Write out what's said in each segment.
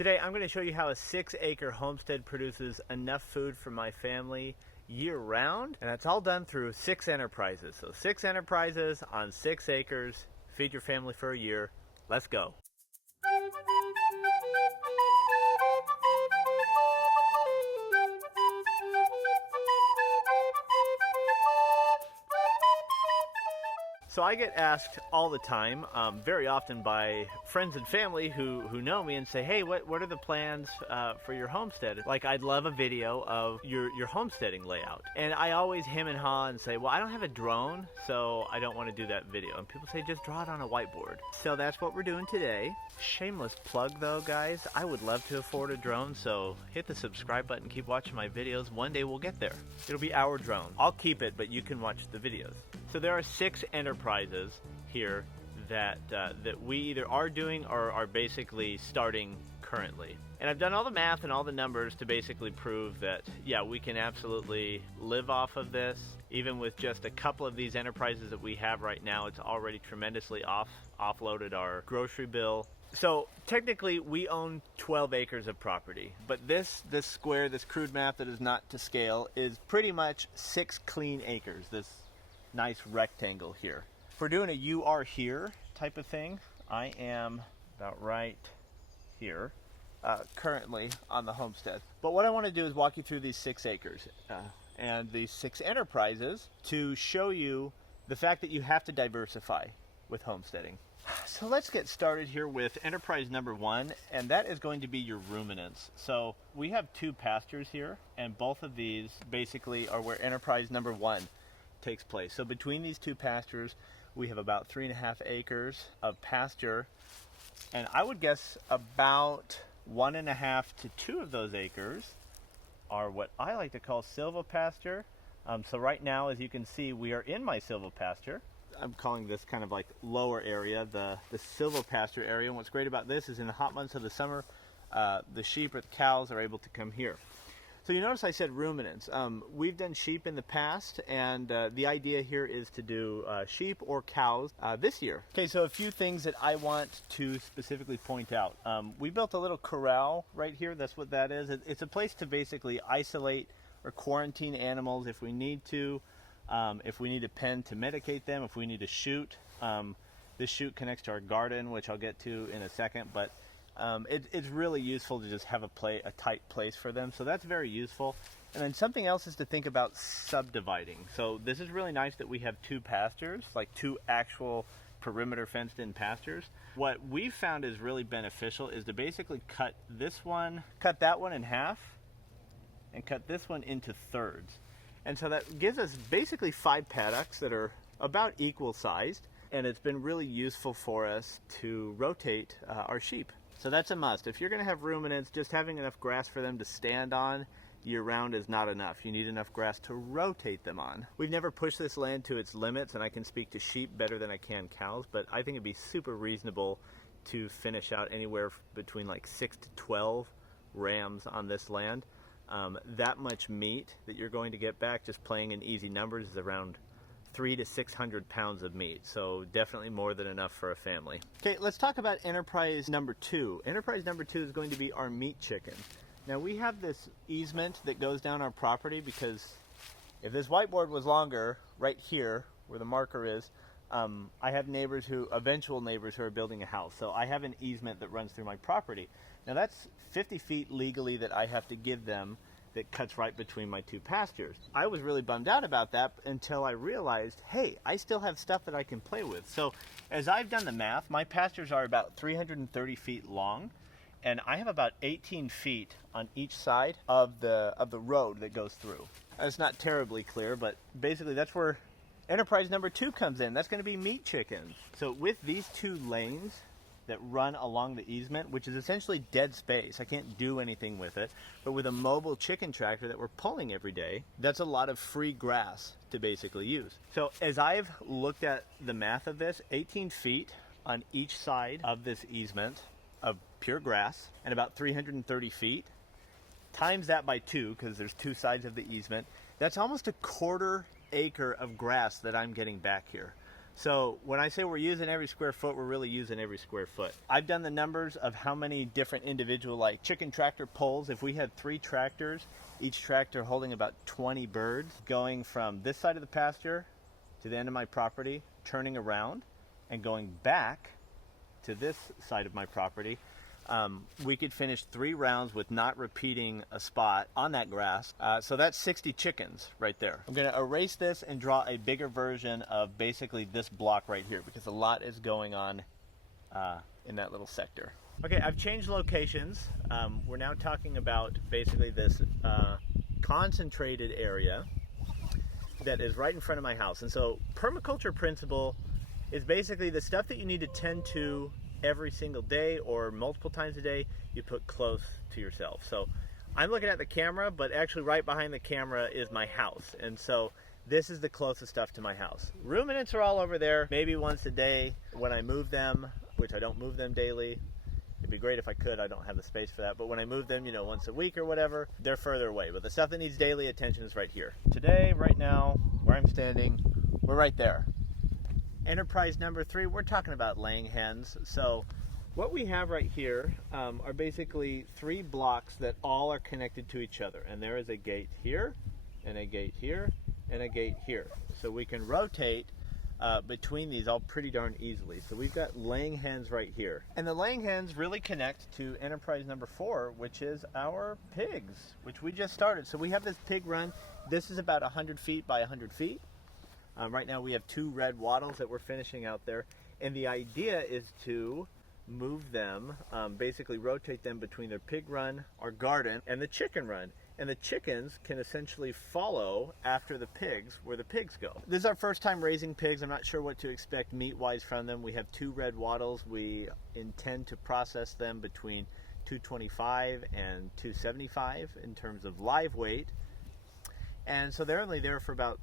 Today I'm going to show you how a 6-acre homestead produces enough food for my family year-round, and that's all done through 6 enterprises. So 6 enterprises on 6 acres, feed your family for a year. Let's go. So I get asked all the time, very often by friends and family who know me and say, hey, what are the plans for your homestead? Like, I'd love a video of your homesteading layout. And I always hem and haw and say, well, I don't have a drone, so I don't want to do that video. And people say, just draw it on a whiteboard. So that's what we're doing today. Shameless plug though, guys. I would love to afford a drone, so hit the subscribe button, keep watching my videos. One day we'll get there. It'll be our drone. I'll keep it, but you can watch the videos. So there are 6 enterprises here that we either are doing or are basically starting currently. And I've done all the math and all the numbers to basically prove that, yeah, we can absolutely live off of this. Even with just a couple of these enterprises that we have right now, it's already tremendously offloaded our grocery bill. So technically we own 12 acres of property, but this square, this crude map that is not to scale, is pretty much 6 clean acres. This nice rectangle here. If we're doing a you are here type of thing, I am about right here currently on the homestead. But what I want to do is walk you through these 6 acres and these 6 enterprises to show you the fact that you have to diversify with homesteading. So let's get started here with enterprise number 1, and that is going to be your ruminants. So we have 2 pastures here, and both of these basically are where enterprise number 1 takes place. So between these 2 pastures, we have about 3.5 acres of pasture, and I would guess about 1.5 to 2 of those acres are what I like to call silvopasture. So right now, as you can see, we are in my silvopasture. I'm calling this kind of like lower area, the silvopasture area. And what's great about this is in the hot months of the summer, the sheep or the cows are able to come here. So you notice I said ruminants. We've done sheep in the past, and the idea here is to do sheep or cows this year. Okay, so a few things that I want to specifically point out. We built a little corral right here. That's what that is. It's a place to basically isolate or quarantine animals if we need to. If we need a pen to medicate them, if we need a chute. This chute connects to our garden, which I'll get to in a second, but it's really useful to just have a tight place for them. So that's very useful. And then something else is to think about subdividing. So this is really nice that we have 2 pastures, like 2 actual perimeter fenced in pastures. What we've found is really beneficial is to basically cut that one in half, and cut this one into thirds. And so that gives us basically 5 paddocks that are about equal sized, and it's been really useful for us to rotate our sheep. So that's a must. If you're going to have ruminants, just having enough grass for them to stand on year-round is not enough. You need enough grass to rotate them on. We've never pushed this land to its limits, and I can speak to sheep better than I can cows, but I think it'd be super reasonable to finish out anywhere between like 6 to 12 rams on this land. That much meat that you're going to get back, just playing in easy numbers, is around 300 to 600 pounds of meat, so definitely more than enough for a family. Okay, let's talk about enterprise number 2. Enterprise number 2 is going to be our meat chicken. Now we have this easement that goes down our property because if this whiteboard was longer, right here where the marker is, I have eventual neighbors who are building a house. So I have an easement that runs through my property. Now that's 50 feet legally that I have to give them, that cuts right between my 2 pastures. I was really bummed out about that until I realized, hey, I still have stuff that I can play with. So as I've done the math, my pastures are about 330 feet long, and I have about 18 feet on each side of the road that goes through. It's not terribly clear, but basically that's where enterprise number 2 comes in. That's going to be meat chickens. So with these 2 lanes that run along the easement, which is essentially dead space, I can't do anything with it, but with a mobile chicken tractor that we're pulling every day, that's a lot of free grass to basically use. So as I've looked at the math of this, 18 feet on each side of this easement of pure grass, and about 330 feet, times that by 2, because there's 2 sides of the easement, that's almost a 1/4 acre of grass that I'm getting back here. So when I say we're using every square foot, we're really using every square foot. I've done the numbers of how many different individual like chicken tractor poles. If we had 3 tractors, each tractor holding about 20 birds, going from this side of the pasture to the end of my property, turning around and going back to this side of my property, we could finish 3 rounds with not repeating a spot on that grass. So that's 60 chickens right there. I'm going to erase this and draw a bigger version of basically this block right here, because a lot is going on in that little sector. Okay, I've changed locations. We're now talking about basically this concentrated area that is right in front of my house. And so permaculture principle is basically the stuff that you need to tend to every single day or multiple times a day, you put close to yourself. So I'm looking at the camera, but actually right behind the camera is my house. And so this is the closest stuff to my house. Ruminants are all over there, maybe once a day when I move them, which I don't move them daily. It'd be great if I could, I don't have the space for that. But when I move them, you know, once a week or whatever, they're further away. But the stuff that needs daily attention is right here. Today, right now, where I'm standing, we're right there. Enterprise number 3, we're talking about laying hens. So what we have right here are basically 3 blocks that all are connected to each other. And there is a gate here, and a gate here, and a gate here. So we can rotate between these all pretty darn easily. So we've got laying hens right here. And the laying hens really connect to enterprise number 4, which is our pigs, which we just started. So we have this pig run. This is about 100 feet by 100 feet. Right now we have 2 red wattles that we're finishing out there, and the idea is to move them, basically rotate them between their pig run, our garden, and the chicken run. And the chickens can essentially follow after the pigs where the pigs go. This is our first time raising pigs. I'm not sure what to expect meat-wise from them. We have 2 red wattles. We intend to process them between 225 and 275 in terms of live weight. And so they're only there for about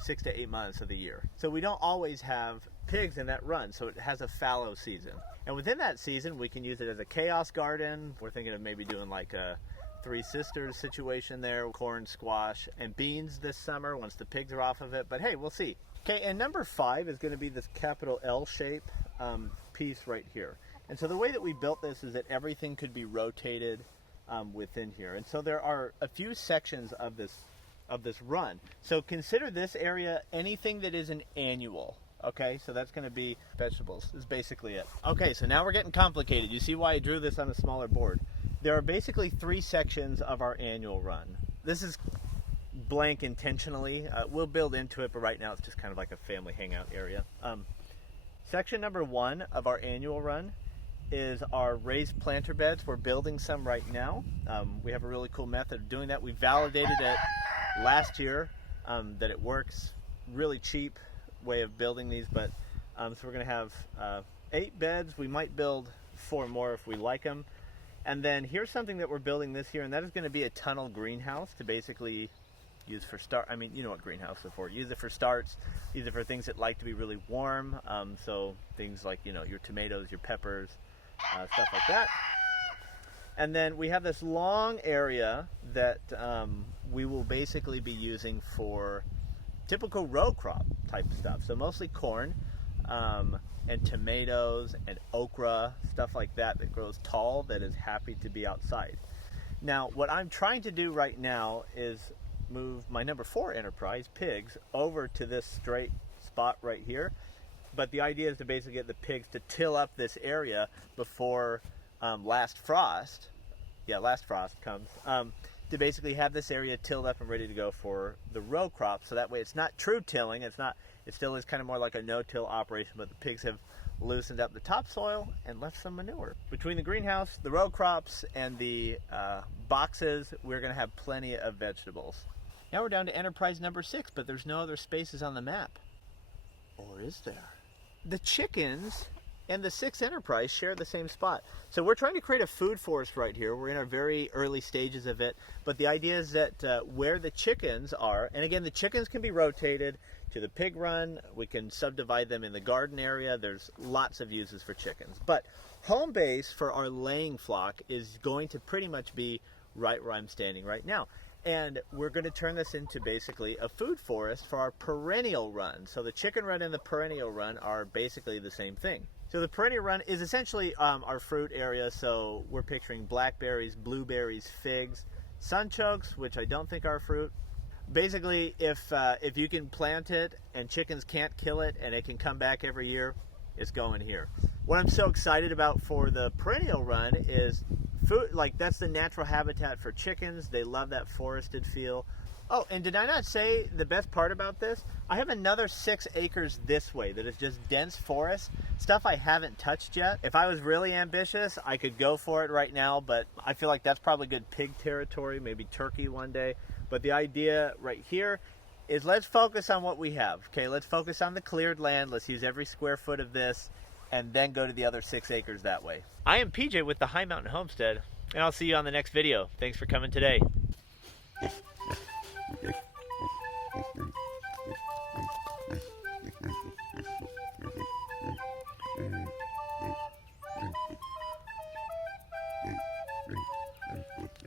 6 to 8 months of the year. So we don't always have pigs in that run, so it has a fallow season. And within that season, we can use it as a chaos garden. We're thinking of maybe doing like a 3 sisters situation there, corn, squash, and beans this summer once the pigs are off of it. But hey, we'll see. Okay, and number 5 is going to be this capital L shape piece right here. And so the way that we built this is that everything could be rotated within here. And so there are a few sections of this run. So consider this area anything that is an annual. Okay, so that's going to be vegetables is basically it. Okay, so now we're getting complicated. You see why I drew this on a smaller board. There are basically 3 sections of our annual run. This is blank intentionally. We'll build into it, but right now it's just kind of like a family hangout area. Section number 1 of our annual run is our raised planter beds. We're building some right now. We have a really cool method of doing that. We validated it last year that it works. Really cheap way of building these, but so we're going to have 8 beds. We might build 4 more if we like them. And then here's something that we're building this year, and that is going to be a tunnel greenhouse to basically use for I mean, you know what greenhouse is for. Use it for starts, use it for things that like to be really warm. So things like, you know, your tomatoes, your peppers, stuff like that. And then we have this long area that we will basically be using for typical row crop type stuff. So mostly corn and tomatoes and okra, stuff like that grows tall, that is happy to be outside. Now, what I'm trying to do right now is move my number 4 enterprise, pigs, over to this straight spot right here. But the idea is to basically get the pigs to till up this area before last frost comes, to basically have this area tilled up and ready to go for the row crop. So that way it's not true tilling, it still is kind of more like a no-till operation, but the pigs have loosened up the topsoil and left some manure. Between the greenhouse, the row crops, and the boxes, we're going to have plenty of vegetables. Now we're down to enterprise number 6, but there's no other spaces on the map. Or is there? The chickens and the 6th enterprise share the same spot. So we're trying to create a food forest right here. We're in our very early stages of it, but the idea is that where the chickens are, and again, the chickens can be rotated to the pig run. We can subdivide them in the garden area. There's lots of uses for chickens. But home base for our laying flock is going to pretty much be right where I'm standing right now. And we're going to turn this into basically a food forest for our perennial run. So the chicken run and the perennial run are basically the same thing. So the perennial run is essentially our fruit area. So we're picturing blackberries, blueberries, figs, sunchokes, which I don't think are fruit. Basically, if you can plant it and chickens can't kill it and it can come back every year, it's going here. What I'm so excited about for the perennial run is food, like that's the natural habitat for chickens. They love that forested feel. Oh, and did I not say the best part about this? I have another 6 acres this way that is just dense forest, stuff I haven't touched yet. If I was really ambitious, I could go for it right now, but I feel like that's probably good pig territory, maybe turkey one day. But the idea right here is let's focus on what we have. Okay, let's focus on the cleared land. Let's use every square foot of this and then go to the other 6 acres that way. I am PJ with the High Mountain Homestead, and I'll see you on the next video. Thanks for coming today.